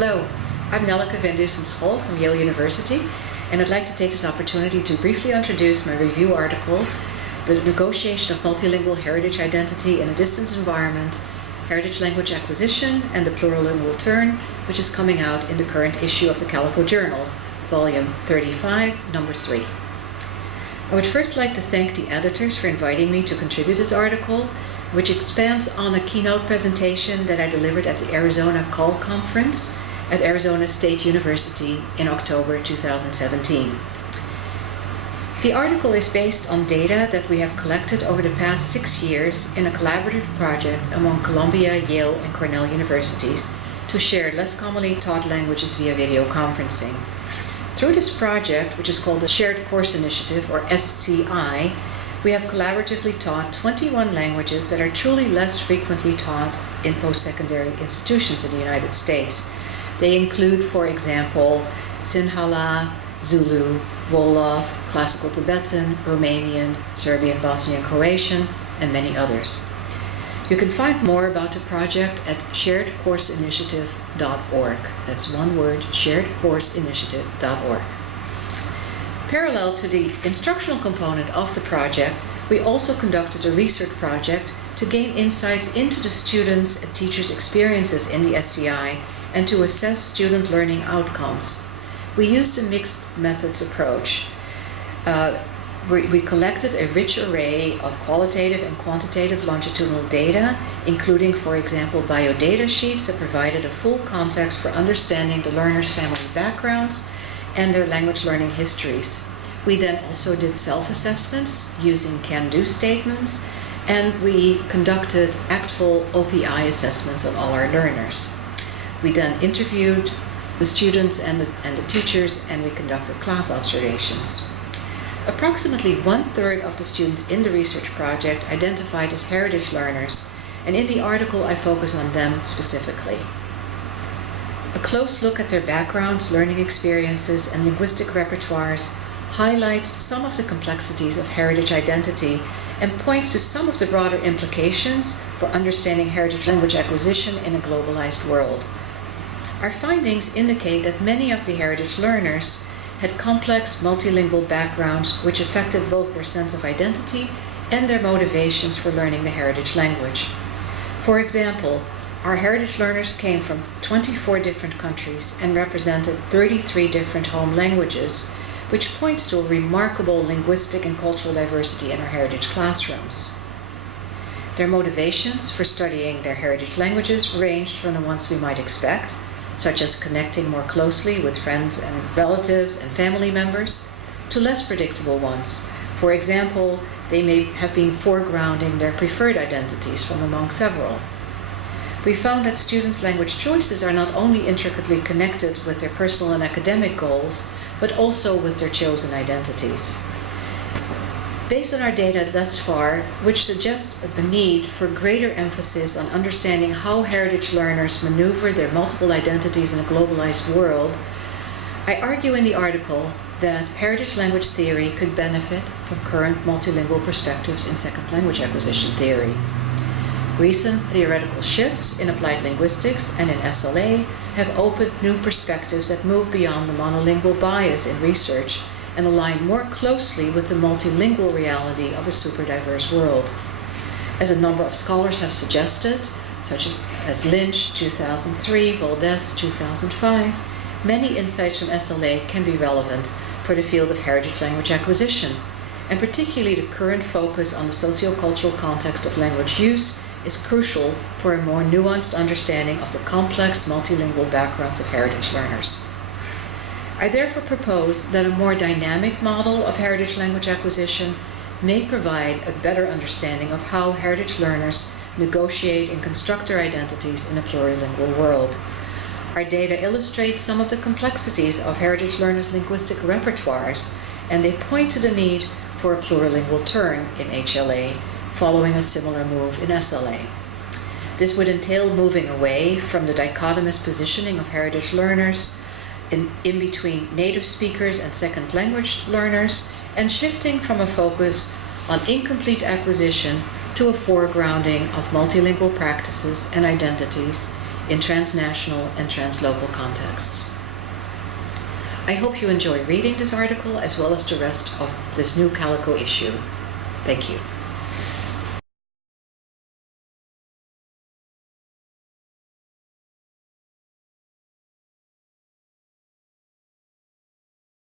Hello, I'm Nelleke van Deusen-Scholl from Yale University, and I'd like to take this opportunity to briefly introduce my review article, The Negotiation of Multilingual Heritage Identity in a Distance Environment, Heritage Language Acquisition and the Plurilingual Turn, which is coming out in the current issue of the CALICO Journal, Volume 35, Number 3. I would first like to thank the editors for inviting me to contribute this article, which expands on a keynote presentation that I delivered at the Arizona CAL conference at Arizona State University in October 2017. The article is based on data that we have collected over the past 6 years in a collaborative project among Columbia, Yale, and Cornell universities to share less commonly taught languages via video conferencing. Through this project, which is called the Shared Course Initiative, or SCI, we have collaboratively taught 21 languages that are truly less frequently taught in post-secondary institutions in the United States. They include, for example, Sinhala, Zulu, Wolof, Classical Tibetan, Romanian, Serbian, Bosnian, Croatian, and many others. You can find more about the project at sharedcourseinitiative.org. That's one word, sharedcourseinitiative.org. Parallel to the instructional component of the project, we also conducted a research project to gain insights into the students' and teachers' experiences in the SCI and to assess student learning outcomes. We used a mixed methods approach. We collected a rich array of qualitative and quantitative longitudinal data, including, for example, biodata sheets that provided a full context for understanding the learners' family backgrounds and their language learning histories. We then also did self-assessments using can-do statements, and we conducted actful OPI assessments on all our learners. We then interviewed the students and the teachers, and we conducted class observations. Approximately 1/3 of the students in the research project identified as heritage learners, and in the article I focus on them specifically. A close look at their backgrounds, learning experiences, and linguistic repertoires highlights some of the complexities of heritage identity and points to some of the broader implications for understanding heritage language acquisition in a globalized world. Our findings indicate that many of the heritage learners had complex multilingual backgrounds which affected both their sense of identity and their motivations for learning the heritage language. For example, our heritage learners came from 24 different countries and represented 33 different home languages, which points to a remarkable linguistic and cultural diversity in our heritage classrooms. Their motivations for studying their heritage languages ranged from the ones we might expect, such as connecting more closely with friends and relatives and family members, to less predictable ones. For example, they may have been foregrounding their preferred identities from among several. We found that students' language choices are not only intricately connected with their personal and academic goals, but also with their chosen identities. Based on our data thus far, which suggests a need for greater emphasis on understanding how heritage learners maneuver their multiple identities in a globalized world, I argue in the article that heritage language theory could benefit from current multilingual perspectives in second language acquisition theory. Recent theoretical shifts in applied linguistics and in SLA have opened new perspectives that move beyond the monolingual bias in research and align more closely with the multilingual reality of a super diverse world. As a number of scholars have suggested, such as Lynch 2003, Valdez 2005, many insights from SLA can be relevant for the field of heritage language acquisition, and particularly the current focus on the sociocultural context of language use is crucial for a more nuanced understanding of the complex multilingual backgrounds of heritage learners. I therefore propose that a more dynamic model of heritage language acquisition may provide a better understanding of how heritage learners negotiate and construct their identities in a plurilingual world. Our data illustrate some of the complexities of heritage learners' linguistic repertoires, and they point to the need for a plurilingual turn in HLA, following a similar move in SLA. This would entail moving away from the dichotomous positioning of heritage learners in between native speakers and second language learners, and shifting from a focus on incomplete acquisition to a foregrounding of multilingual practices and identities in transnational and translocal contexts. I hope you enjoy reading this article as well as the rest of this new CALICO issue. Thank you.